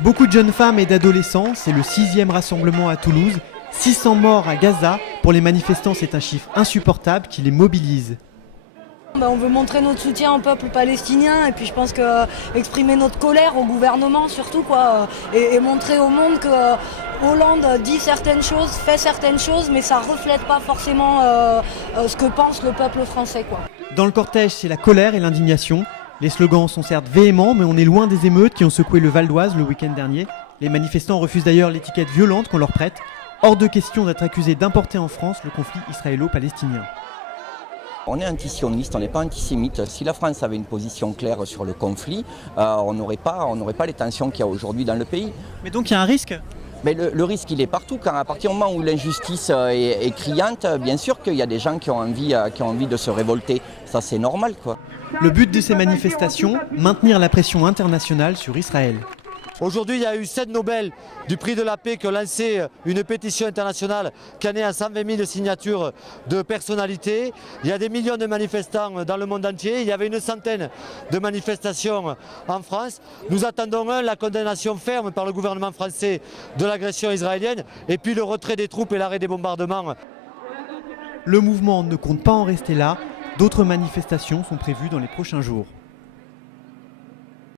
Beaucoup de jeunes femmes et d'adolescents, c'est le 6e rassemblement à Toulouse. 600 morts à Gaza. Pour les manifestants, c'est un chiffre insupportable qui les mobilise. On veut montrer notre soutien au peuple palestinien et puis je pense que exprimer notre colère au gouvernement surtout et montrer au monde que Hollande dit certaines choses, fait certaines choses, mais ça reflète pas forcément ce que pense le peuple français, quoi. Dans le cortège, c'est la colère et l'indignation. Les slogans sont certes véhéments, mais on est loin des émeutes qui ont secoué le Val d'Oise le week-end dernier. Les manifestants refusent d'ailleurs l'étiquette violente qu'on leur prête. Hors de question d'être accusés d'importer en France le conflit israélo-palestinien. On est antisioniste, on n'est pas antisémite. Si la France avait une position claire sur le conflit, on n'aurait pas les tensions qu'il y a aujourd'hui dans le pays. Mais donc il y a un risque ? Mais le risque, il est partout. Quand à partir du moment où l'injustice est criante, bien sûr qu'il y a des gens qui ont envie de se révolter. Ça, c'est normal, quoi. Le but de ces manifestations, maintenir la pression internationale sur Israël. Aujourd'hui, il y a eu 7 Nobel du prix de la paix qui ont lancé une pétition internationale qui en est à 120 000 signatures de personnalités. Il y a des millions de manifestants dans le monde entier. Il y avait une centaine de manifestations en France. Nous attendons la condamnation ferme par le gouvernement français de l'agression israélienne et puis le retrait des troupes et l'arrêt des bombardements. Le mouvement ne compte pas en rester là. D'autres manifestations sont prévues dans les prochains jours.